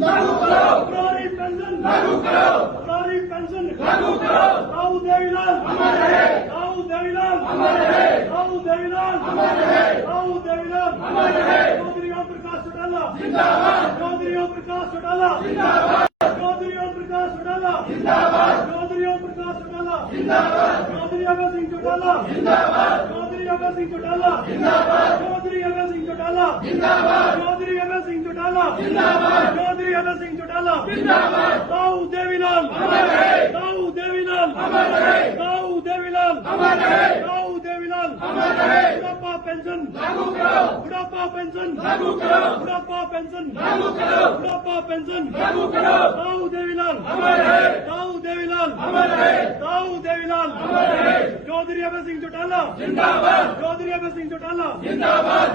लागू करो, पुरानी पेंशन लागू करो, पुरानी पेंशन लागू करो, राहुल देवीलाल अमर रहे, राहुल देवीलाल अमर रहे, राहुल देवीलाल अमर रहे, राहुल देवीलाल अमर रहे, चौधरी ओम प्रकाश चौटाला जिंदाबाद, चौधरी ओम प्रकाश चौटाला जिंदाबाद, चौधरी ओम प्रकाश चौटाला जिंदाबाद, चौधरी ओम प्रकाश चौटाला जिंदाबाद, चौधरी अभय सिंह चौटाला जिंदाबाद, चौधरी अभय सिंह चौटाला जिंदाबाद, चौधरी अभय सिंह चौटाला जिंदाबाद, चौधरी अभय सिंह चौटाला जिंदाबाद, चौधरी अभय सिंह चौटाला जिंदाबाद, राहुल देवीलाल अमर रहे, राहुल देवीलाल अमर रहे, राहुल देवीलाल अमर रहे, राहुल देवीलाल अमर रहे, बुढ़ापा पेंशन लागू करो, बुढ़ापा पेंशन लागू करो, बुढ़ापा पेंशन लागू करो, बुढ़ापा पेंशन लागू करो, राहुल देवीलाल अमर रहे, राहुल देवीलाल अमर रहे, राहुल देवीलाल अमर रहे, चौधरी अभय सिंह चौटाला जिंदाबाद, चौधरी अभय सिंह चौटाला जिंदाबाद,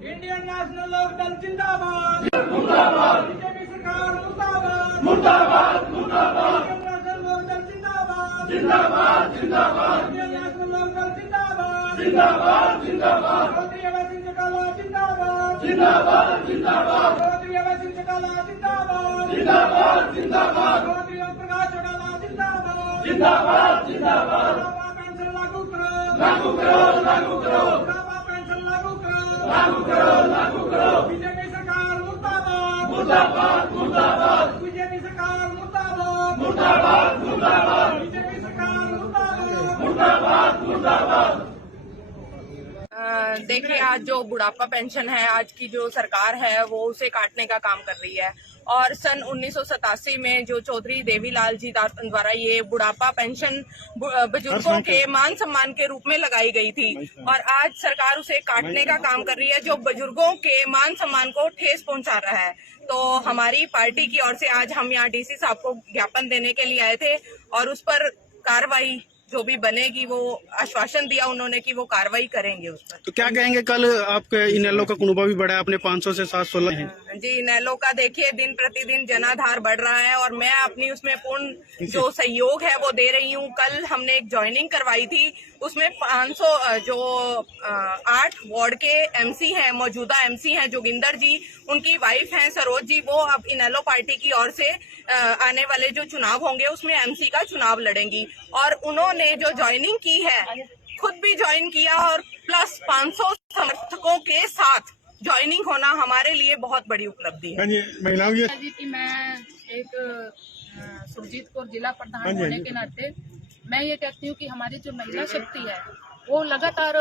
इंडियन नेशनल लोकदल जिंदाबाद मुर्दाबाद, बीजेपी सरकार मुर्दाबाद मुर्दाबाद, मुर्दाबाद, इंडियन नेशनल लोकदल जिंदाबाद जिंदाबाद, जिंदाबाद, इंडियन नेशनल लोकदल जिंदाबाद जिंदाबाद, जिंदाबाद, चौधरी अभय सिंह चौटाला जिंदाबाद जिंदाबाद, जिंदाबाद, चौधरी अभय सिंह चौटाला जिंदाबाद जिंदाबाद, जिंदाबाद, चौधरी ओम प्रकाश चौटाला जिंदाबाद जिंदाबाद, जिंदाबाद, बुढ़ापा पेंशन लागू करो लागू करो, लागू करो, बुढ़ापा पेंशन लागू करो लागू करो, लागू करो, बीजेपी सरकार मुर्दाबाद मुर्दाबाद, मुर्दाबाद, बीजेपी सरकार मुर्दाबाद मुर्दाबाद, मुर्दाबाद, बीजेपी सरकार मुर्दाबाद मुर्दाबाद, मुर्दाबाद। देखिए, आज जो बुढ़ापा पेंशन है, आज की जो सरकार है वो उसे काटने का काम कर रही है। और सन 1987 में जो चौधरी देवीलाल जी द्वारा ये बुढ़ापा पेंशन बुजुर्गों के मान सम्मान के रूप में लगाई गई थी, और आज सरकार उसे काटने का काम कर रही है, जो बुजुर्गों के मान सम्मान को ठेस पहुंचा रहा है। तो हमारी पार्टी की ओर से आज हम यहाँ डीसी साहब को ज्ञापन देने के लिए आए थे, और उस पर कार्रवाई जो भी बनेगी, वो आश्वासन दिया उन्होंने कि वो कार्रवाई करेंगे उस पर। तो क्या कहेंगे, कल आपके इनेलो का कुनबा भी बढ़ा है, अपने 500 से 716 है। जी, इनेलो का देखिए दिन प्रतिदिन जनाधार बढ़ रहा है, और मैं अपनी उसमें पूर्ण जो सहयोग है वो दे रही हूँ। कल हमने एक ज्वाइनिंग करवाई थी, उसमें 500 जो 8 वार्ड के एमसी हैं, मौजूदा एमसी हैं जोगिंदर जी, उनकी वाइफ हैं सरोज जी, वो अब इनेलो पार्टी की ओर से आने वाले जो चुनाव होंगे उसमें एमसी का चुनाव लड़ेंगी। और उन्होंने जो ज्वाइनिंग की है, खुद भी ज्वाइन किया, और प्लस 500 समर्थकों के साथ ज्वाइनिंग होना हमारे लिए बहुत बड़ी उपलब्धि है। महिलाओं की जी कि मैं एक सुरजीत कौर जिला प्रधान होने के नाते मैं ये कहती हूँ कि हमारी जो महिला शक्ति है वो लगातार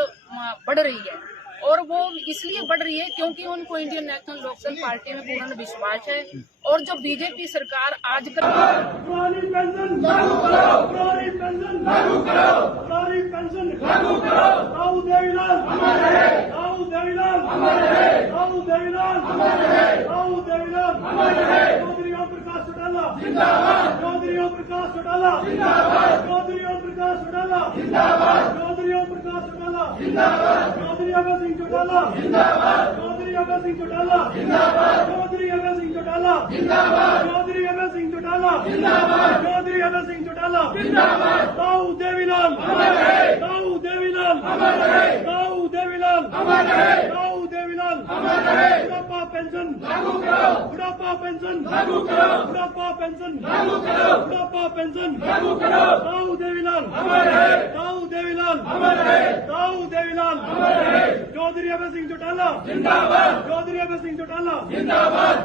बढ़ रही है, और वो इसलिए बढ़ रही है क्योंकि उनको इंडियन नेशनल लोकदल पार्टी में पूर्ण विश्वास है। और जो बीजेपी सरकार आज पुरानी पेंशन लागू करो, पुरानी पेंशन लागू करो, पुरानी पेंशन लागू करो, राहुल देवीलाल अमर रहे, राहुल देवीलाल अमर रहे, राहुल देवीलाल अमर रहे, राहुल देवीलाल अमर रहे, चौधरी ओम प्रकाश चौटाला जिंदाबाद, चौधरी ओम प्रकाश चौटाला जिंदाबाद, चौधरी ओम प्रकाश चौटाला जिंदाबाद, चौधरी ओम प्रकाश चौटाला जिंदाबाद, चौधरी अभय सिंह चौटाला जिंदाबाद, चौधरी अभय सिंह चौटाला जिंदाबाद, चौधरी अभय सिंह चौटाला जिंदाबाद, चौधरी अभय सिंह चौटाला जिंदाबाद, चौधरी अभय सिंह चौटाला जिंदाबाद, राहुल देवीलाल अमर रहे, राहुल देवीलाल अमर रहे, राहुल देवीलाल अमर रहे, राहुल देवीलाल अमर रहे, बुढ़ापा पेंशन लागू करो, बुढ़ापा पेंशन लागू करो, बुढ़ापा पेंशन लागू करो, बुढ़ापा पेंशन लागू करो, राहुल देवीलाल अमर रहे, राहुल देवीलाल अमर रहे, राहुल देवीलाल अमर रहे, चौधरी अभय सिंह चौटाला जिंदाबाद, चौधरी अभय सिंह चौटाला जिंदाबाद,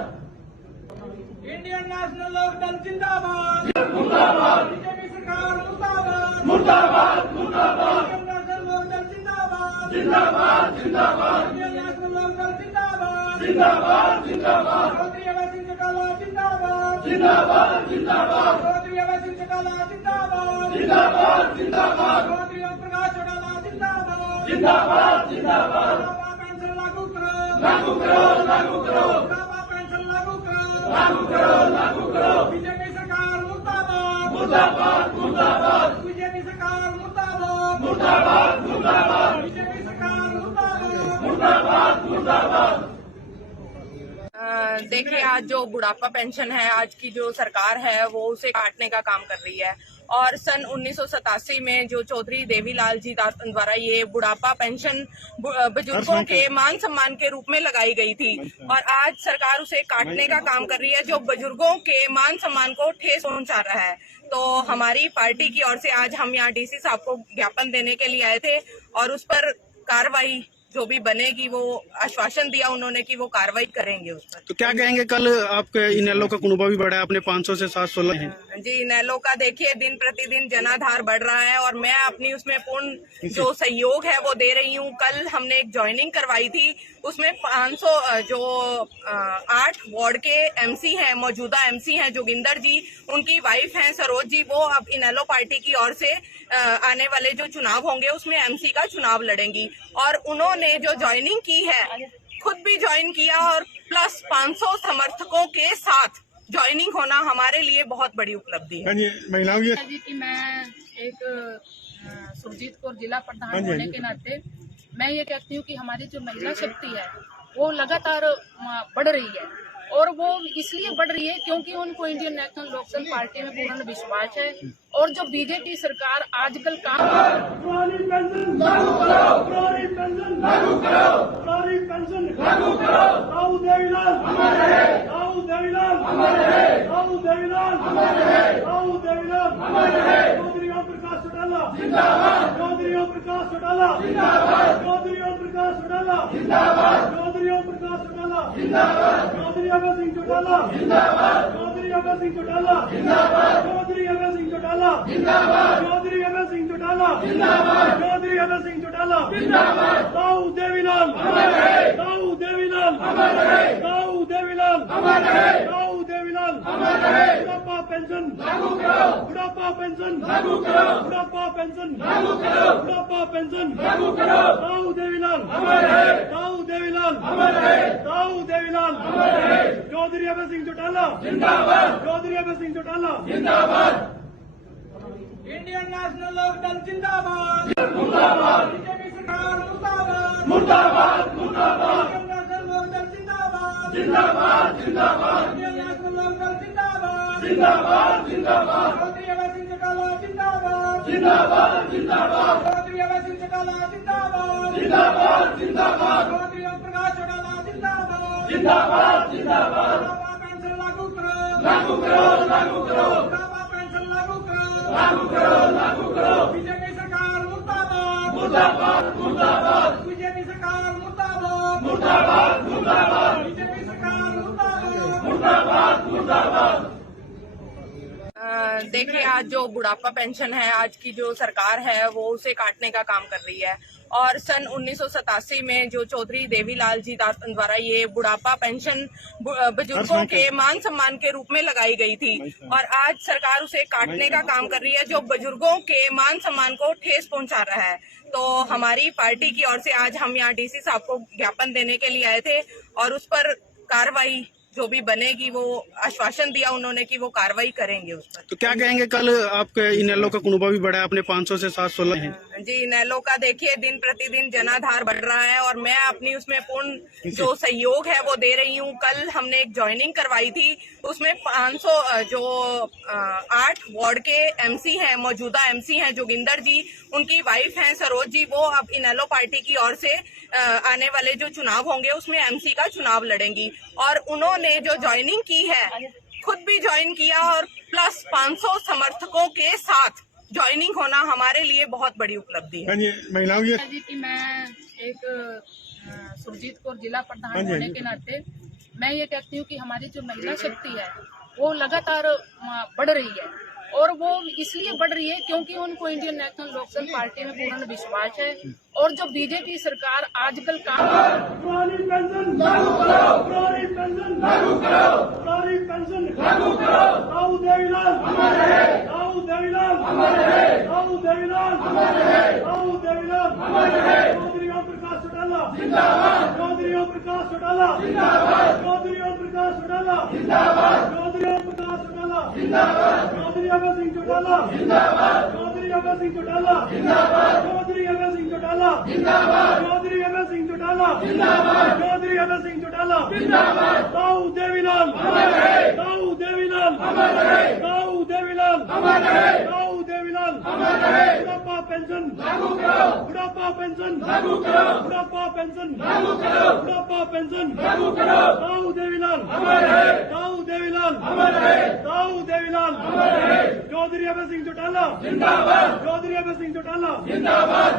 इंडियन नेशनल लोकदल जिंदाबाद मुर्दाबाद, बीजेपी सरकार मुर्दाबाद मुर्दाबाद, मुर्दाबाद, इंडियन नेशनल लोकदल जिंदाबाद जिंदाबाद, जिंदाबाद, इंडियन नेशनल लोकदल जिंदाबाद जिंदाबाद, जिंदाबाद, चौधरी अभय सिंह चौटाला जिंदाबाद जिंदाबाद, जिंदाबाद, चौधरी अभय सिंह चौटाला जिंदाबाद जिंदाबाद, जिंदाबाद, चौधरी ओम प्रकाश चौटाला जिंदाबाद जिंदाबाद, जिंदाबाद, बुढ़ापा पेंशन लागू करो लागू करो, लागू करो, बुढ़ापा पेंशन लागू करो लागू करो, लागू करो, बीजेपी सरकार मुर्दाबाद मुर्दाबाद, मुर्दाबाद, बीजेपी सरकार मुर्दाबाद मुर्दाबाद, मुर्दाबाद, बीजेपी सरकार मुर्दाबाद मुर्दाबाद, मुर्दाबाद। देखिए, आज जो बुढ़ापा पेंशन है, आज की जो सरकार है वो उसे काटने का काम कर रही है। और सन 1987 में जो चौधरी देवीलाल जी द्वारा ये बुढ़ापा पेंशन बुजुर्गों के मान सम्मान के रूप में लगाई गई थी और आज सरकार उसे काटने का काम कर रही है, जो बुजुर्गों के मान सम्मान को ठेस पहुंचा रहा है। तो हमारी पार्टी की ओर से आज हम यहाँ डीसी साहब को ज्ञापन देने के लिए आए थे और उस पर कार्रवाई जो भी बनेगी, वो आश्वासन दिया उन्होंने कि वो कार्रवाई करेंगे उस पर। तो क्या कहेंगे, कल आपके इनेलो का कुनबा भी बढ़ा है, अपने 500 से 716 है जी। इनेलो का देखिए दिन प्रतिदिन जनाधार बढ़ रहा है और मैं अपनी उसमें पूर्ण जो सहयोग है वो दे रही हूँ। कल हमने एक ज्वाइनिंग करवाई थी, उसमें 500 जो 8 वार्ड के एमसी हैं, मौजूदा एमसी हैं जोगिंदर जी, उनकी वाइफ हैं सरोज जी, वो अब इनेलो पार्टी की ओर से आने वाले जो चुनाव होंगे उसमें एमसी का चुनाव लड़ेंगी और उन्होंने जो ज्वाइनिंग की है खुद भी ज्वाइन किया और प्लस 500 समर्थकों के साथ ज्वाइनिंग होना हमारे लिए बहुत बड़ी उपलब्धि है। महिलाओं की जी कि मैं एक सुरजीत कौर जिला प्रधान होने के नाते मैं ये कहती हूँ कि हमारी जो महिला शक्ति है वो लगातार बढ़ रही है और वो इसलिए बढ़ रही है क्योंकि उनको इंडियन नेशनल लोकदल पार्टी में पूर्ण विश्वास है और जो बीजेपी सरकार आजकल काम पुरानी पेंशन लागू करो, पुरानी पेंशन लागू करो, पुरानी पेंशन लागू करो। राहुल देवीलाल अमर है, राहुल देवीलाल अमर है, राहुल देवीलाल अमर है, राहुल देवीलाल अमर है। चौधरी ओम प्रकाश चौटाला जिंदाबाद, चौधरी ओम प्रकाश चौटाला जिंदाबाद, चौधरी ओम प्रकाश चौटाला जिंदाबाद, चौधरी ओम प्रकाश चौटाला जिंदाबाद, चौधरी अभय सिंह चौटाला जिंदाबाद, चौधरी अभय सिंह चौटाला जिंदाबाद, चौधरी अभय सिंह चौटाला जिंदाबाद, चौधरी अभय सिंह चौटाला जिंदाबाद, चौधरी अभय सिंह चौटाला जिंदाबाद। राहुल देवीलाल अमर है, राहुल देवीलाल अमर है, राहुल देवीलाल अमर है, राहुल देवीलाल अमर है। बुढ़ापा पेंशन लागू करो, बुढ़ापा पेंशन लागू करो, बुढ़ापा पेंशन लागू करो, बुढ़ापा पेंशन लागू करो। राहुल देवीलाल अमर है, राहुल देवीलाल अमर है, राहुल देवीलाल अमर है। चौधरी अभय सिंह चौटाला जिंदाबाद, चौधरी अभय सिंह चौटाला जिंदाबाद। इंडियन नेशनल लोकदल जिंदाबाद, मुर्दाबाद, बीजेपी सरकार मुर्दाबाद, मुर्दाबाद, मुर्दाबाद, इंडियन नेशनल लोकदल जिंदाबाद, जिंदाबाद, जिंदाबाद, इंडियन नेशनल लोकदल जिंदाबाद, जिंदाबाद, जिंदाबाद, चौधरी अभय सिंह चौटाला जिंदाबाद, जिंदाबाद, जिंदाबाद, चौधरी अभय सिंह चौटाला जिंदाबाद, जिंदाबाद, जिंदाबाद, चौधरी ओम प्रकाश चौटाला जिंदाबाद, जिंदाबाद, जिंदाबाद। बुढ़ापा पेंशन लागू करो, लागू करो, लागू करो, बुढ़ापा पेंशन लागू करो, लागू करो, लागू करो। बीजेपी सरकार मुर्दाबाद, मुर्दाबाद, मुर्दाबाद, बीजेपी सरकार मुर्दाबाद, मुर्दाबाद, मुर्दाबाद, बीजेपी सरकार मुर्दाबाद, मुर्दाबाद, मुर्दाबाद। देखिए आज जो बुढ़ापा पेंशन है, आज की जो सरकार है वो उसे काटने का काम कर रही है और सन 1987 में जो चौधरी देवीलाल जी द्वारा ये बुढ़ापा पेंशन बुजुर्गों के मान सम्मान के रूप में लगाई गई थी और आज सरकार उसे काटने का काम कर रही है, जो बुजुर्गों के मान सम्मान को ठेस पहुंचा रहा है। तो हमारी पार्टी की ओर से आज हम यहाँ डीसी साहब को ज्ञापन देने के लिए आए थे और उस पर कार्रवाई जो भी बनेगी, वो आश्वासन दिया उन्होंने कि वो कार्रवाई करेंगे उस पर। तो क्या कहेंगे, कल आपके इनेलो का कुनबा भी बढ़ा है, अपने 500 से 716 है जी। इनेलो का देखिए दिन प्रतिदिन जनाधार बढ़ रहा है और मैं अपनी उसमें पूर्ण जो सहयोग है वो दे रही हूँ। कल हमने एक ज्वाइनिंग करवाई थी, उसमें 500 जो 8 वार्ड के एमसी हैं, मौजूदा एमसी हैं जोगिंदर जी, उनकी वाइफ हैं सरोज जी, वो अब इनेलो पार्टी की ओर से आने वाले जो चुनाव होंगे उसमें एमसी का चुनाव लड़ेंगी और उन्होंने जो ज्वाइनिंग की है खुद भी ज्वाइन किया और प्लस 500 समर्थकों के साथ ज्वाइनिंग होना हमारे लिए बहुत बड़ी उपलब्धि है। महिलाओं की जी कि मैं एक सुरजीत कौर जिला प्रधान होने के नाते मैं ये कहती हूँ कि हमारी जो महिला शक्ति है वो लगातार बढ़ रही है और वो इसलिए बढ़ रही है क्योंकि उनको इंडियन नेशनल लोकदल पार्टी में पूर्ण विश्वास है और जो बीजेपी सरकार आजकल काम पुरानी पेंशन लागू करो, पुरानी पेंशन लागू करो, पुरानी पेंशन लागू करो। राहुल देवीलाल अमर है, राहुल देवीलाल अमर है, राहुल देवीलाल अमर है, राहुल देवीलाल अमर है। चौधरी ओम प्रकाश चौटाला जिंदाबाद, चौधरी ओम प्रकाश चौटाला जिंदाबाद, चौधरी ओम प्रकाश चौटाला जिंदाबाद, चौधरी ओम प्रकाश चौटाला जिंदाबाद, चौधरी अभय सिंह चौटाला जिंदाबाद, चौधरी अभय सिंह चौटाला जिंदाबाद, चौधरी अभय सिंह चौटाला जिंदाबाद, चौधरी अभय सिंह चौटाला जिंदाबाद, चौधरी अभय सिंह चौटाला जिंदाबाद। राहुल देवीलाल अमर है, राहुल देवीलाल अमर है, राहुल देवीलाल अमर है, राहुल बुढ़ापा पेंशन लागू करो बुढ़ापा पेंशन लागू करो बुढ़ापा पेंशन लागू करो बुढ़ापा पेंशन लागू करो राहु देवीलाल अमर है राहु देवीलाल अमर है राहु देवीलाल अमर है चौधरी अभय सिंह चौटाला जिंदाबाद चौधरी अभय सिंह चौटाला जिंदाबाद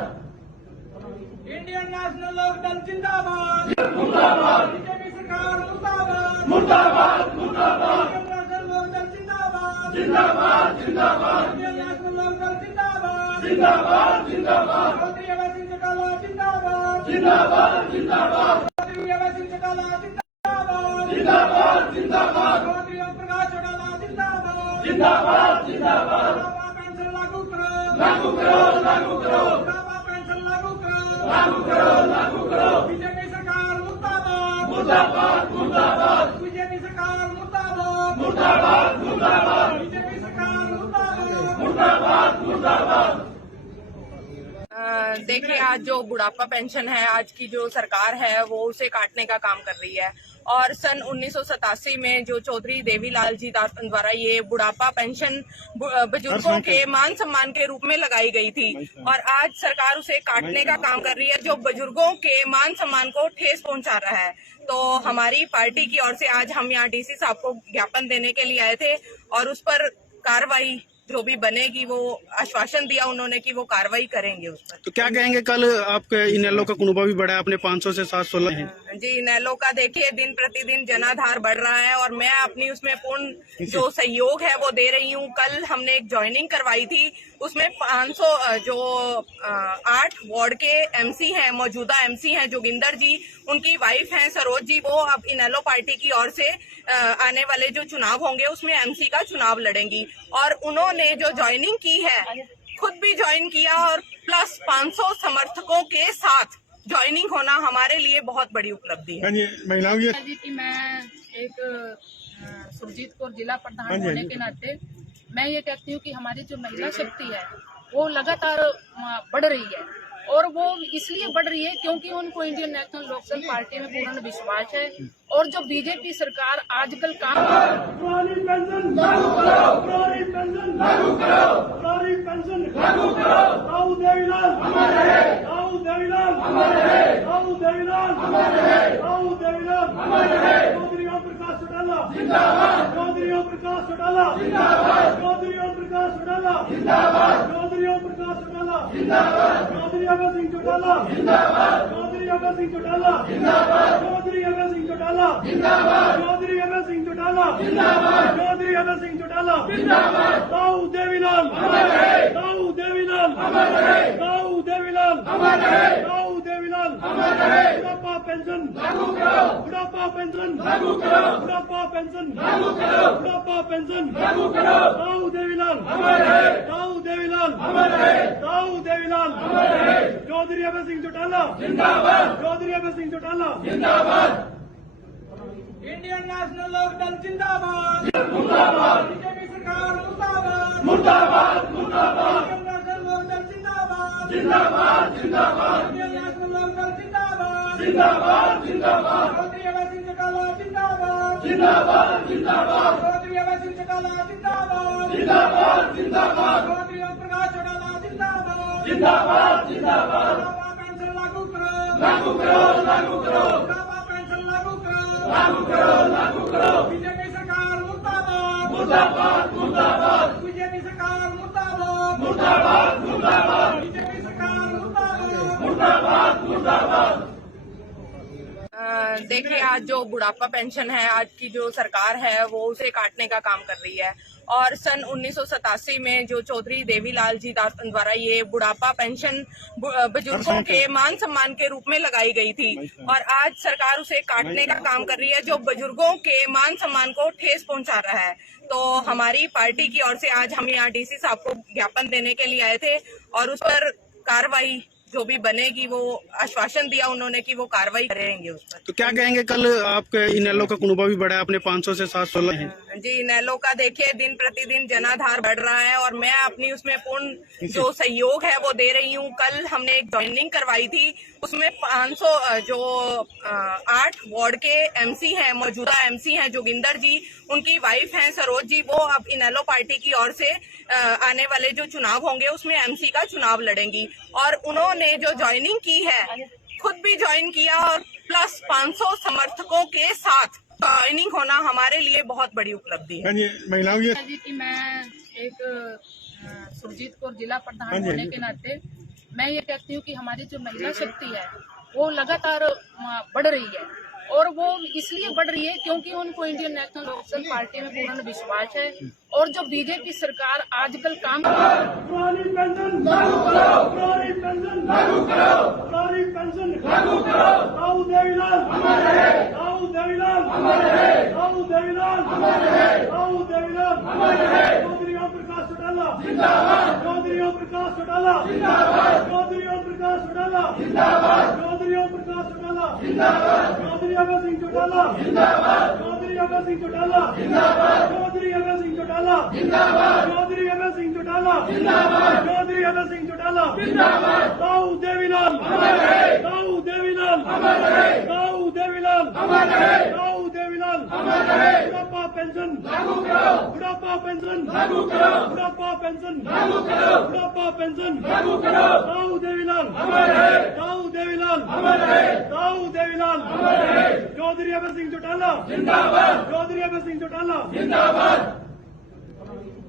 इंडियन नेशनल लोकदल जिंदाबाद मुर्दाबाद बीजेपी सरकार मुर्दाबाद मुर्दाबाद मुर्दाबाद इंडियन नेशनल लोकदल जिंदाबाद जिंदाबाद जिंदाबाद इंडियन नेशनल लोकदल जिंदाबाद जिंदाबाद जिंदाबाद चौधरी अभय सिंह चौटाला जिंदाबाद जिंदाबाद जिंदाबाद चौधरी अभय सिंह चौटाला जिंदाबाद जिंदाबाद जिंदाबाद चौधरी ओम प्रकाश चौटाला जिंदाबाद जिंदाबाद जिंदाबाद बुढ़ापा पेंशन लागू करो लागू करो लागू करो बुढ़ापा पेंशन लागू करो लागू करो लागू करो बीजेपी सरकार मुर्दाबाद मुर्दाबाद मुर्दाबाद बीजेपी सरकार मुर्दाबाद मुर्दाबाद मुर्दाबाद बीजेपी सरकार मुर्दाबाद मुर्दाबाद मुर्दाबाद देखिए, आज जो बुढ़ापा पेंशन है, आज की जो सरकार है वो उसे काटने का काम कर रही है। और सन 1987 में जो चौधरी देवीलाल जी द्वारा ये बुढ़ापा पेंशन बुजुर्गों के मान सम्मान के रूप में लगाई गई थी, और आज सरकार उसे काटने का काम कर रही है, जो बुजुर्गों के मान सम्मान को ठेस पहुंचा रहा है। तो हमारी पार्टी की ओर से आज हम यहाँ डीसी साहब को ज्ञापन देने के लिए आए थे, और उस पर कार्रवाई जो भी बनेगी, वो आश्वासन दिया उन्होंने कि वो कार्रवाई करेंगे उस पर। तो क्या कहेंगे, कल आपके इनेलो का कुनबा भी बढ़ा है, अपने 500 से 716 है जी, इनेलो का देखिए दिन प्रतिदिन जनाधार बढ़ रहा है, और मैं अपनी उसमें पूर्ण जो सहयोग है वो दे रही हूँ। कल हमने एक ज्वाइनिंग करवाई थी, उसमें 500 जो 8 वार्ड के एमसी हैं, मौजूदा एमसी हैं जोगिंदर जी, उनकी वाइफ हैं सरोज जी, वो अब इनेलो पार्टी की ओर से आने वाले जो चुनाव होंगे उसमें एमसी का चुनाव लड़ेंगी। और उन्होंने जो ज्वाइनिंग की है, खुद भी ज्वाइन किया, और प्लस 500 समर्थकों के साथ ज्वाइनिंग होना हमारे लिए बहुत बड़ी उपलब्धि है। महिलाओं की जी कि मैं एक सुरजीत कौर जिला प्रधान होने के नाते मैं ये कहती हूँ कि हमारी जो महिला शक्ति है वो लगातार बढ़ रही है, और वो इसलिए बढ़ रही है क्योंकि उनको इंडियन नेशनल लोकदल पार्टी में पूर्ण विश्वास है, और जो बीजेपी सरकार आजकल काम पुरानी पेंशन लागू करो पुरानी पेंशन लागू करो पुरानी पेंशन लागू करो राहु देवीलाल अमर है राहु देवीलाल अमर है राहु देवीलाल अमर है राहु देवीलाल अमर है चौधरी ओम प्रकाश चौटाला जिंदाबाद चौधरी ओम प्रकाश चौटाला जिंदाबाद चौधरी ओम प्रकाश चौटाला जिंदाबाद चौधरी ओम प्रकाश चौटाला जिंदाबाद चौधरी अभय सिंह चौटाला जिंदाबाद चौधरी अभय सिंह चौटाला जिंदाबाद चौधरी अभय सिंह चौटाला जिंदाबाद चौधरी अभय सिंह चौटाला जिंदाबाद चौधरी अभय सिंह चौटाला जिंदाबाद राहु देवीलाल अमर है राहु देवीलाल अमर है राहु देवीलाल अमर है राहु देवीलाल अमर है बुढ़ापा पेंशन लागू करो बुढ़ापा पेंशन लागू करो बुढ़ापा पेंशन लागू करो बुढ़ापा पेंशन लागू करो राहु देवीलाल अमर है राहु देवीलाल अमर है राहु देवीलाल अमर है चौधरी अभय सिंह चौटाला जिंदाबाद चौधरी अभय सिंह चौटाला जिंदाबाद इंडियन नेशनल लोकदल जिंदाबाद मुर्दाबाद बीजेपी सरकार मुर्दाबाद मुर्दाबाद मुर्दाबाद इंडियन नेशनल लोकदल जिंदाबाद जिंदाबाद जिंदाबाद इंडियन नेशनल लोकदल जिंदाबाद जिंदाबाद जिंदाबाद चौधरी अभय सिंह चौटाला जिंदाबाद जिंदाबाद जिंदाबाद चौधरी अभय सिंह चौटाला जिंदाबाद जिंदाबाद जिंदाबाद चौधरी ओम प्रकाश चौटाला जिंदाबाद जिंदाबाद जिंदाबाद बुढ़ापा पेंशन लागू करो लागू करो लागू करो बुढ़ापा पेंशन लागू करो लागू करो लागू करो बीजेपी सरकार मुर्दाबाद मुर्दाबाद मुर्दाबाद बीजेपी सरकार मुर्दाबाद मुर्दाबाद मुर्दाबाद बीजेपी सरकार मुर्दाबाद मुर्दाबाद मुर्दाबाद देखिए, आज जो बुढ़ापा पेंशन है, आज की जो सरकार है वो उसे काटने का काम कर रही है। और सन 1987 में जो चौधरी देवीलाल जी द्वारा ये बुढ़ापा पेंशन बुजुर्गों के मान सम्मान के रूप में लगाई गई थी, और आज सरकार उसे काटने का काम कर रही है, जो बुजुर्गों के मान सम्मान को ठेस पहुंचा रहा है। तो हमारी पार्टी की ओर से आज हम यहाँ डीसी साहब को ज्ञापन देने के लिए आए थे, और उस पर कार्रवाई जो भी बनेगी, वो आश्वासन दिया उन्होंने कि वो कार्रवाई करेंगे उस पर। तो क्या कहेंगे, कल आपके इनेलो का कुनबा भी बढ़ा है, अपने 500 से 716 है जी, इनेलो का देखिए दिन प्रतिदिन जनाधार बढ़ रहा है, और मैं अपनी उसमें पूर्ण जो सहयोग है वो दे रही हूँ। कल हमने एक ज्वाइनिंग करवाई थी, उसमें 500 जो 8 वार्ड के एमसी हैं, मौजूदा एमसी हैं जोगिंदर जी, उनकी वाइफ हैं सरोज जी, वो अब इनेलो पार्टी की ओर से आने वाले जो चुनाव होंगे उसमें एमसी का चुनाव लड़ेंगी। और उन्होंने जो ज्वाइनिंग की है, खुद भी ज्वाइन किया और प्लस 500 समर्थकों के साथ ज्वाइनिंग होना हमारे लिए बहुत बड़ी उपलब्धि है। महिलाओं की जी कि मैं एक सुरजीत कौर जिला प्रधान होने के नाते मैं ये कहती हूँ कि हमारी जो महिला शक्ति है वो लगातार बढ़ रही है, और वो इसलिए बढ़ रही है क्योंकि उनको इंडियन नेशनल लोकदल पार्टी में पूर्ण विश्वास है। और जो बीजेपी सरकार आजकल काम पुरानी पेंशन लागू करो, पुरानी पेंशन लागू करो, पुरानी पेंशन लागू करो। राहुल देवीलाल अमर रहे, राहुल देवीलाल अमर रहे, राहुल देवीलाल अमर रहे, राहुल देवीलाल अमर रहे। चौधरी ओम प्रकाश चौटाला जिंदाबाद, चौधरी ओम प्रकाश चौटाला जिंदाबाद, चौधरी ओम प्रकाश चौटाला जिंदाबाद, चौधरी ओम प्रकाश चौटाला जिंदाबाद, चौधरी अभय सिंह चौटाला जिंदाबाद, चौधरी अभय सिंह चौटाला जिंदाबाद, चौधरी अभय सिंह चौटाला जिंदाबाद, चौधरी अभय सिंह चौटाला जिंदाबाद, चौधरी अभय सिंह चौटाला जिंदाबाद। राहुल देवीलाल अमर रहे, राहुल देवीलाल अमर रहे, राहुल देवीलाल अमर रहे, राहुल देवीलाल अमर रहे। बुढ़ापा पेंशन लागू करो, बुढ़ापा पेंशन लागू करो, बुढ़ापा पेंशन लागू करो, बुढ़ापा पेंशन लागू करो। राहुल देवीलाल अमर रहे, राहुल देवीलाल अमर रहे, राहुल देवीलाल अमर रहे। चौधरी अभय सिंह चौटाला जिंदाबाद, चौधरी अभय सिंह चौटाला जिंदाबाद।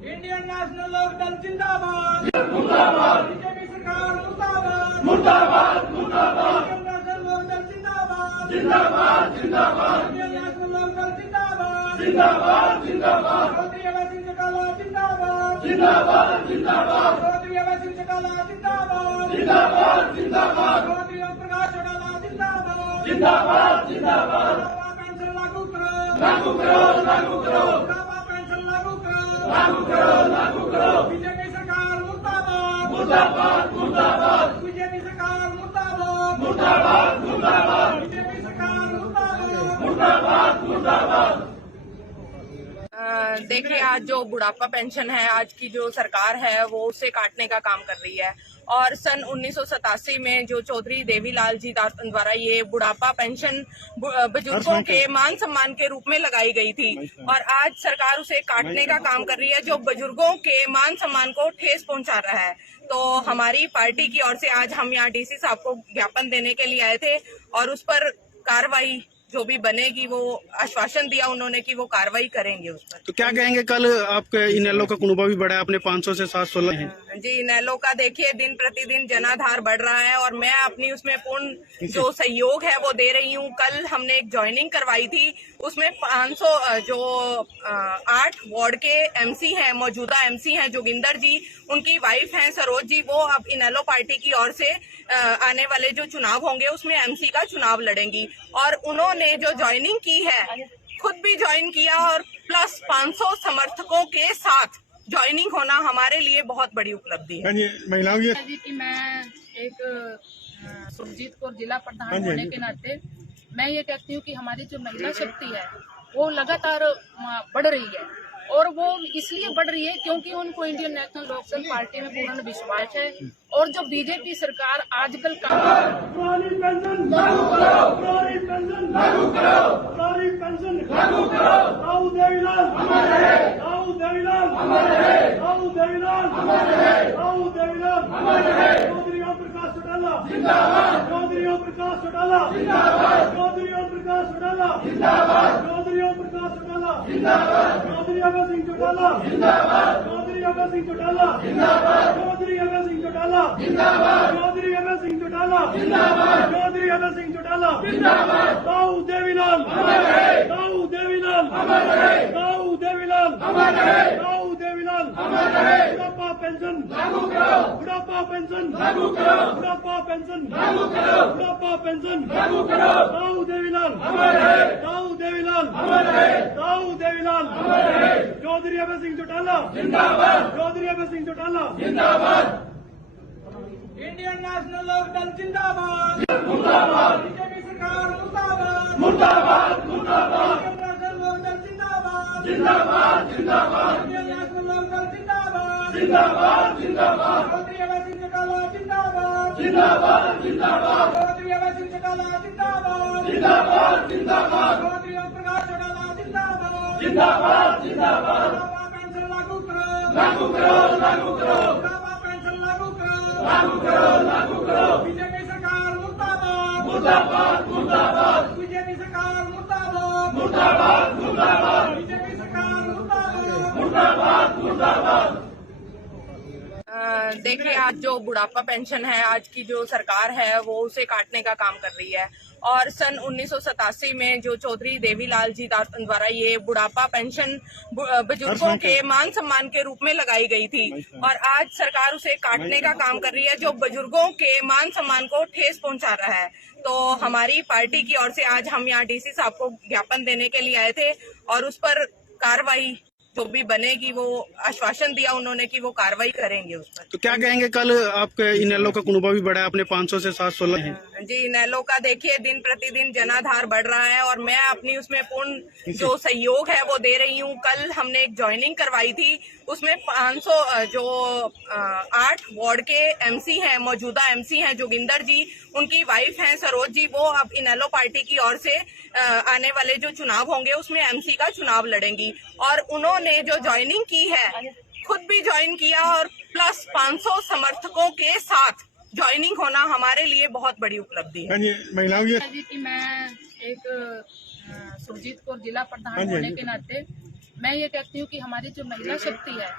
इंडियन नेशनल लोकदल जिंदाबाद, मुर्दाबाद बीजेपी सरकार मुर्दाबाद, मुर्दाबाद मुर्दाबाद इंडियन नेशनल लोकदल जिंदाबाद, जिंदाबाद जिंदाबाद इंडियन नेशनल लोकदल जिंदाबाद, जिंदाबाद जिंदाबाद चौधरी अभय सिंह चौटाला जिंदाबाद, जिंदाबाद जिंदाबाद चौधरी अभय सिंह चौटाला जिंदाबाद, जिंदाबाद जिंदाबाद चौधरी ओम प्रकाश चौटाला जिंदाबाद, जिंदाबाद जिंदाबाद बुढ़ापा पेंशन लागू करो, लागू करो, लागू करो, बुढ़ापा पेंशन लागू करो, लागू करो, लागू करो। बीजेपी सरकार मुर्दाबाद, मुर्दाबाद मुर्दाबाद बीजेपी सरकार मुर्दाबाद, मुर्दाबाद मुर्दाबाद बीजेपी सरकार मुर्दाबाद, मुर्दाबाद मुर्दाबाद। देखिए, आज जो बुढ़ापा पेंशन है, आज की जो सरकार है वो उसे काटने का काम कर रही है। और सन 1987 में जो चौधरी देवीलाल जी द्वारा ये बुढ़ापा पेंशन बुजुर्गों के मान सम्मान के रूप में लगाई गई थी, और आज सरकार उसे काटने का काम कर रही है, जो बुजुर्गों के मान सम्मान को ठेस पहुंचा रहा है। तो हमारी पार्टी की ओर से आज हम यहाँ डीसी साहब को ज्ञापन देने के लिए आए थे, और उस पर कार्रवाई जो भी बनेगी वो आश्वासन दिया उन्होंने कि वो कार्रवाई करेंगे उस पर। तो क्या कहेंगे, कल आपके इनेलो का कुनबा भी बढ़ा है, अपने 500 से 716 है जी। इनेलो का देखिए दिन प्रतिदिन जनाधार बढ़ रहा है, और मैं अपनी उसमें पूर्ण जो सहयोग है वो दे रही हूँ। कल हमने एक ज्वाइनिंग करवाई थी, उसमें 500 जो 8 वार्ड के एमसी हैं, मौजूदा एमसी हैं जोगिंदर जी, उनकी वाइफ हैं सरोज जी, वो अब इनेलो पार्टी की ओर से आने वाले जो चुनाव होंगे उसमें एमसी का चुनाव लड़ेंगी। और उन्होंने जो ज्वाइनिंग की है, खुद भी ज्वाइन किया और प्लस 500 समर्थकों के साथ ज्वाइनिंग होना हमारे लिए बहुत बड़ी उपलब्धि है। महिलाओं की जी कि मैं एक सुरजीत कौर जिला प्रधान होने के नाते मैं ये कहती हूँ कि हमारी जो महिला शक्ति है वो लगातार बढ़ रही है, और वो इसलिए बढ़ रही है क्योंकि उनको इंडियन नेशनल लोकदल पार्टी में पूर्ण विश्वास है। और जो बीजेपी सरकार आजकल पुरानी पेंशन लागू करो, पुरानी पेंशन लागू करो, पुरानी पेंशन लागू करो। राहुल देवीलाल अमर रहे, राहुल देवीलाल अमर रहे, राहुल देवीलाल अमर रहे, राहुल देवीलाल अमर रहे। चौधरी ओम प्रकाश चौटाला जिंदाबाद, चौधरी ओम प्रकाश चौटाला जिंदाबाद, चौधरी ओम प्रकाश चौटाला जिंदाबाद, चौधरी ओम प्रकाश चौटाला जिंदाबाद, चौधरी अभय सिंह चौटाला जिंदाबाद, चौधरी अभय सिंह चौटाला जिंदाबाद, चौधरी अभय सिंह चौटाला जिंदाबाद, चौधरी अभय सिंह चौटाला जिंदाबाद, चौधरी अभय सिंह चौटाला जिंदाबाद। राहुल देवीलाल अमर रहे, राहुल देवीलाल अमर रहे, राहुल देवीलाल अमर रहे, राहुल देवीलाल अमर रहे। बुढ़ापा पेंशन लागू करो, बुढ़ापा पेंशन लागू करो, बुढ़ापा पेंशन लागू करो, बुढ़ापा पेंशन लागू करो। राहुल देवीलाल अमर रहे, राहुल देवीलाल अमर रहे, राहुल देवीलाल अमर रहे। चौधरी अभय सिंह चौटाला जिंदाबाद, चौधरी अभय सिंह चौटाला जिंदाबाद। इंडियन नेशनल लोकदल जिंदाबाद, मुर्दाबाद बीजेपी सरकार मुर्दाबाद, मुर्दाबाद मुर्दाबाद इंडियन नेशनल लोकदल जिंदाबाद, जिंदाबाद जिंदाबाद इंडियन नेशनल लोकदल जिंदाबाद, जिंदाबाद जिंदाबाद चौधरी अभय सिंह चौटाला जिंदाबाद, जिंदाबाद जिंदाबाद चौधरी चौटाला जिंदाबाद जिंदाबाद जिंदाबाद चौधरी ओम प्रकाश चौटाला जिंदाबाद जिंदाबाद जिंदाबाद बुढ़ापा पेंशन लागू करो लागू करो लागू करो बुढ़ापा पेंशन लागू करो लागू करो लागू करो बीजेपी सरकार मुर्दाबाद मुर्दाबाद मुर्दाबाद बीजेपी सरकार मुर्दाबाद मुर्दाबाद मुर्दाबाद बीजेपी सरकार मुर्दाबाद मुर्दाबाद मुर्दाबाद देखिए, आज जो बुढ़ापा पेंशन है, आज की जो सरकार है वो उसे काटने का काम कर रही है। और सन 1987 में जो चौधरी देवीलाल जी द्वारा ये बुढ़ापा पेंशन बुजुर्गों के मान सम्मान के रूप में लगाई गई थी, और आज सरकार उसे काटने का काम कर रही है, जो बुजुर्गों के मान सम्मान को ठेस पहुंचा रहा है। तो हमारी पार्टी की ओर से आज हम यहाँ डीसी साहब को ज्ञापन देने के लिए आए थे, और उस पर कार्रवाई जो भी बनेगी, वो आश्वासन दिया उन्होंने कि वो कार्रवाई करेंगे उस पर। तो क्या कहेंगे, कल आपके इनेलो का कुनबा भी बढ़ा है, अपने 500 से 716 है। जी, इनेलो का देखिए दिन प्रतिदिन जनाधार बढ़ रहा है, और मैं अपनी उसमें पूर्ण जो सहयोग है वो दे रही हूँ। कल हमने एक ज्वाइनिंग करवाई थी, उसमें 500 जो 8 वार्ड के एमसी हैं, मौजूदा एमसी हैं जोगिंदर जी, उनकी वाइफ हैं सरोज जी, वो अब इनेलो पार्टी की ओर से आने वाले जो चुनाव होंगे उसमें एमसी का चुनाव लड़ेंगी। और उन्होंने जो ज्वाइनिंग की है, खुद भी ज्वाइन किया, और प्लस 500 समर्थकों के साथ ज्वाइनिंग होना हमारे लिए बहुत बड़ी उपलब्धि है। महिलाओं जी कि मैं एक सुरजीत कौर जिला प्रधान होने के नाते मैं ये कहती हूँ कि हमारी जो महिला शक्ति है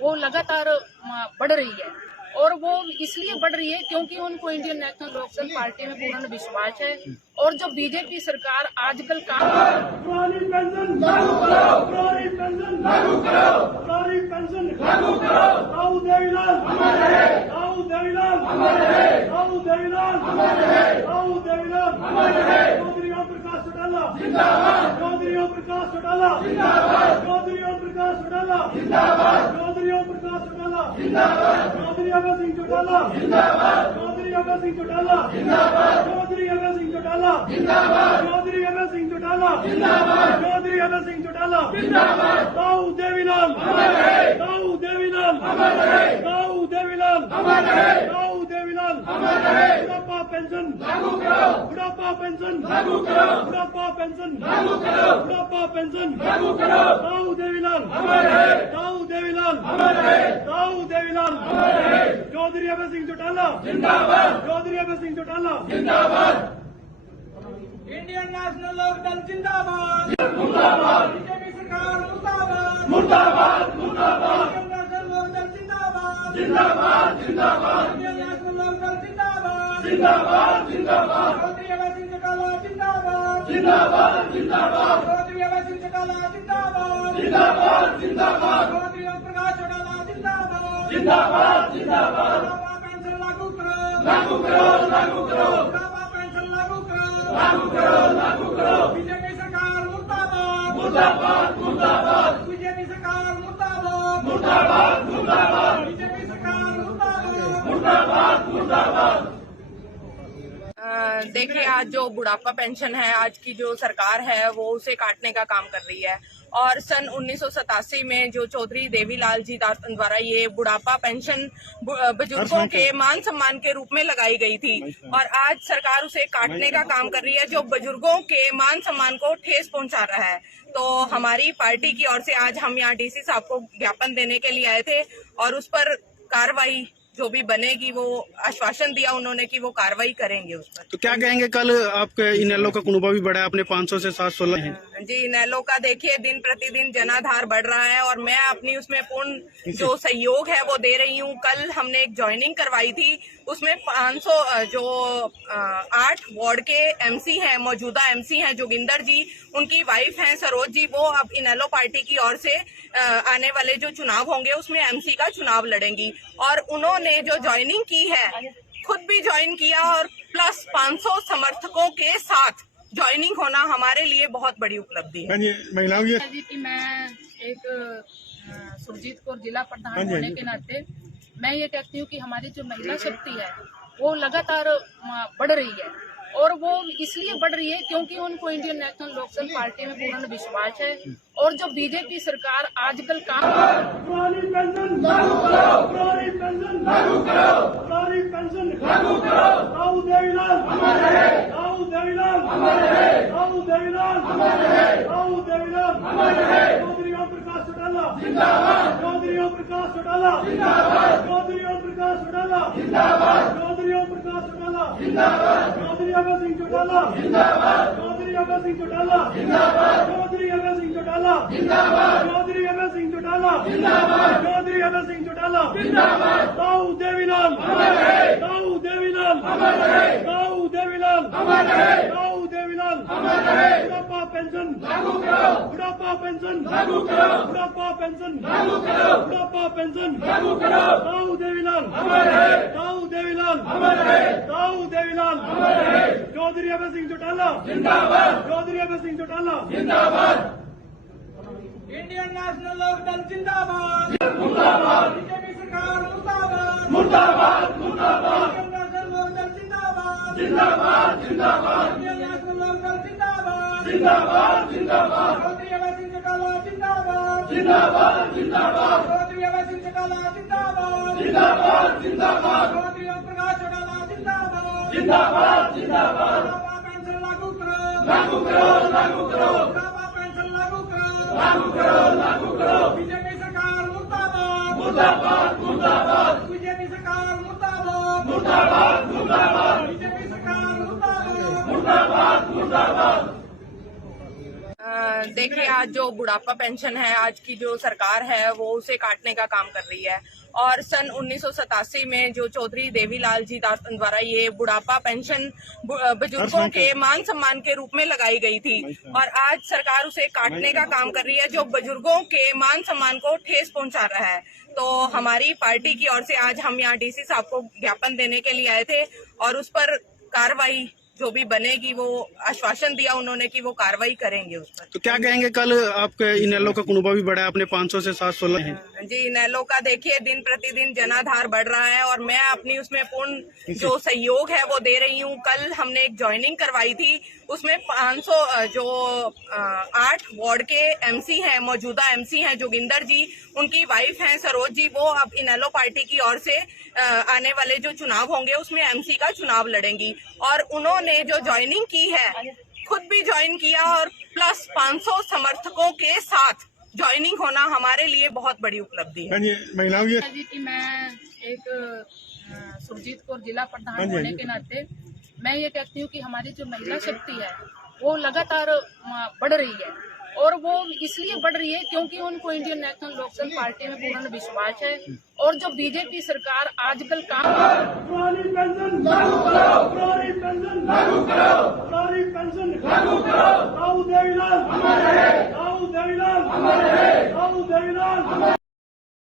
वो लगातार बढ़ रही है, और वो इसलिए बढ़ रही है क्योंकि उनको इंडियन नेशनल लोकदल पार्टी में पूर्ण विश्वास है। और जो बीजेपी सरकार आजकल काम पुरानी पेंशन लागू करो, पुरानी पेंशन लागू करो, पुरानी पेंशन लागू करो। राहुल देवीलाल अमर रहे, राहुल देवीलाल अमर रहे, राहुल देवीलाल अमर रहे, राहुल देवीलाल अमर रहे। चौधरी ओम प्रकाश चौटाला जिंदाबाद, चौधरी ओम प्रकाश चौटाला जिंदाबाद, चौधरी ओम प्रकाश चौटाला जिंदाबाद, चौधरी ओम प्रकाश चौटाला जिंदाबाद, चौधरी अभय सिंह चौटाला जिंदाबाद, चौधरी अभय सिंह चौटाला जिंदाबाद, चौधरी अभय सिंह चौटाला जिंदाबाद, चौधरी अभय सिंह चौटाला जिंदाबाद, चौधरी अभय सिंह चौटाला जिंदाबाद। राहुल देवीलाल अमर रहे, राहुल देवीलाल अमर रहे, राहुल देवीलाल अमर रहे, राहुल देवीलाल अमर रहे। बुढ़ापा पेंशन लागू करो, बुढ़ापा पेंशन लागू करो, बुढ़ापा पेंशन लागू करो, बुढ़ापा पेंशन लागू करो। राहुल देवीलाल अमर रहे, राहुल देवीलाल अमर रहे, राहुल देवीलाल अमर रहे। चौधरी अभय सिंह चौटाला जिंदाबाद, चौधरी अभय सिंह चौटाला जिंदाबाद। इंडियन नेशनल लोकदल जिंदाबाद मुर्दाबाद बीजेपी सरकार मुर्दाबाद मुर्दाबाद मुर्दाबाद इंडियन नेशनल लोकदल जिंदाबाद जिंदाबाद जिंदाबाद इंडियन नेशनल लोकदल जिंदाबाद जिंदाबाद जिंदाबाद चौधरी अभय सिंह चौटाला जिंदाबाद जिंदाबाद जिंदाबाद चौधरी अभय सिंह चौटाला जिंदाबाद जिंदाबाद जिंदाबाद चौधरी ओम प्रकाश चौटाला जिंदाबाद जिंदाबाद जिंदाबाद बुढ़ापा पेंशन लागू करो लागू करो लागू करो बुढ़ापा पेंशन लागू करो लागू करो लागू करो बीजेपी सरकार मुर्दाबाद मुर्दाबाद मुर्दाबाद बीजेपी सरकार मुर्दाबाद मुर्दाबाद मुर्दाबाद बीजेपी सरकार मुर्दाबाद मुर्दाबाद मुर्दाबाद देखिए, आज जो बुढ़ापा पेंशन है, आज की जो सरकार है वो उसे काटने का काम कर रही है। और सन 1987 में जो चौधरी देवीलाल जी द्वारा ये बुढ़ापा पेंशन बुजुर्गों के मान सम्मान के रूप में लगाई गई थी, और आज सरकार उसे काटने का काम कर रही है, जो बुजुर्गों के मान सम्मान को ठेस पहुंचा रहा है। तो हमारी पार्टी की ओर से आज हम यहाँ डीसी साहब को ज्ञापन देने के लिए आए थे, और उस पर कार्रवाई जो भी बनेगी, वो आश्वासन दिया उन्होंने कि वो कार्रवाई करेंगे उस पर। तो क्या कहेंगे, कल आपके इनेलो का कुनबा भी बढ़ा है, अपने 500 से 716 है। जी, इनेलो का देखिए दिन प्रतिदिन जनाधार बढ़ रहा है, और मैं अपनी उसमें पूर्ण जो सहयोग है वो दे रही हूँ। कल हमने एक ज्वाइनिंग करवाई थी, उसमें 500 जो 8 वार्ड के एमसी हैं, मौजूदा एमसी हैं जोगिंदर जी, उनकी वाइफ हैं सरोज जी, वो अब इनेलो पार्टी की ओर से आने वाले जो चुनाव होंगे उसमें एमसी का चुनाव लड़ेंगी। और उन्होंने जो ज्वाइनिंग की है, खुद भी ज्वाइन किया, और प्लस 500 समर्थकों के साथ ज्वाइनिंग होना हमारे लिए बहुत बड़ी उपलब्धि है। महिलाओं जी कि मैं एक सुरजीत कौर जिला प्रधान होने के नाते मैं ये कहती हूँ कि हमारी जो महिला शक्ति है वो लगातार बढ़ रही है, और वो इसलिए बढ़ रही है क्योंकि उनको इंडियन नेशनल लोकदल पार्टी में पूर्ण विश्वास है। और जो बीजेपी सरकार आजकल काम पुरानी पेंशन लागू करो, पुरानी पेंशन लागू करो, पुरानी पेंशन लागू करो। राहुल देवीलाल अमर रहे, राहुल देवीलाल राहुल देवीलाल राहुल देवीलाल चौधरी ओम प्रकाश चौटाला चौधरी ओम प्रकाश चौटाला चौधरी ओम प्रकाश चौटाला चौधरी ओम प्रकाश चौटाला चौधरी अभय सिंह चौटाला चौधरी अभय सिंह चौटाला चौधरी अभय सिंह चौटाला चौधरी अभय सिंह चौटाला चौधरी अभय सिंह चौटाला राहुल देवीलाल राहुल देवीलाल राहुल देवीलाल राहुल देवीलाल बुढ़ापा पेंशन बुढ़ापा पेंशन बुढ़ापा पेंशन बुढ़ापा pension Rahul Devilal Rahul Devilal Rahul Devilal Chaudhary Abhay Singh Chautala Chaudhary Abhay Singh Chautala Indian national लोक दल जिंदाबाद बीजेपी सरकार मुर्दाबाद मुर्दाबाद इंडियन नेशनल लोक दल जिंदाबाद जिंदाबाद जिंदाबाद इंडियन नेशनल लोक दल जिंदाबाद जिंदाबाद जिंदाबाद चौधरी अभय सिंह चौटाला जिंदाबाद जिंदाबाद जिंदाबाद चौधरी अभय सिंह चौटाला जिंदाबाद जिंदाबाद जिंदाबाद चौधरी ओम प्रकाश चौटाला जिंदाबाद जिंदाबाद जिंदाबाद बुढ़ापा पेंशन लागू करो लागू करो लागू करो बुढ़ापा पेंशन लागू करो लागू करो लागू करो बीजेपी सरकार मुर्दाबाद मुर्दाबाद मुर्दाबाद बीजेपी सरकार मुर्दाबाद मुर्दाबाद मुर्दाबाद बीजेपी सरकार मुर्दाबाद मुर्दाबाद मुर्दाबाद देखिए, आज जो बुढ़ापा पेंशन है, आज की जो सरकार है वो उसे काटने का काम कर रही है। और सन 1987 में जो चौधरी देवीलाल जी द्वारा ये बुढ़ापा पेंशन बुजुर्गों के मान सम्मान के रूप में लगाई गई थी, और आज सरकार उसे काटने का काम कर रही है, जो बुजुर्गों के मान सम्मान को ठेस पहुंचा रहा है। तो हमारी पार्टी की ओर से आज हम यहाँ डीसी साहब को ज्ञापन देने के लिए आए थे, और उस पर कार्रवाई जो भी बनेगी वो आश्वासन दिया उन्होंने कि वो कार्रवाई करेंगे उस पर। तो क्या कहेंगे, कल आपके इनेलो का कुनबा भी बढ़ा है, अपने 500 से 716 है जी, इनेलो का देखिए दिन प्रतिदिन जनाधार बढ़ रहा है, और मैं अपनी उसमें पूर्ण जो सहयोग है वो दे रही हूँ। कल हमने एक ज्वाइनिंग करवाई थी, उसमें 500 जो 8 वार्ड के एमसी हैं, मौजूदा एमसी हैं जोगिंदर जी, उनकी वाइफ हैं सरोज जी, वो अब इनेलो पार्टी की ओर से आने वाले जो चुनाव होंगे उसमें एमसी का चुनाव लड़ेंगी। और उन्होंने जो ज्वाइनिंग की है, खुद भी ज्वाइन किया, और प्लस 500 समर्थकों के साथ ज्वाइनिंग होना हमारे लिए बहुत बड़ी उपलब्धि है। महिलाओं की जी कि मैं एक सुरजीत कौर जिला प्रधान होने के नाते मैं ये कहती हूँ कि हमारी जो महिला शक्ति है वो लगातार बढ़ रही है, और वो इसलिए बढ़ रही है क्योंकि उनको इंडियन नेशनल लोकदल पार्टी में पूर्ण विश्वास है। और जो बीजेपी सरकार आजकल काम पुरानी पेंशन लागू करो पुरानी पेंशन लागू करो पुरानी पेंशन लागू करो राहुल देवीलाल राहुल देवीलाल राहुल देवीलाल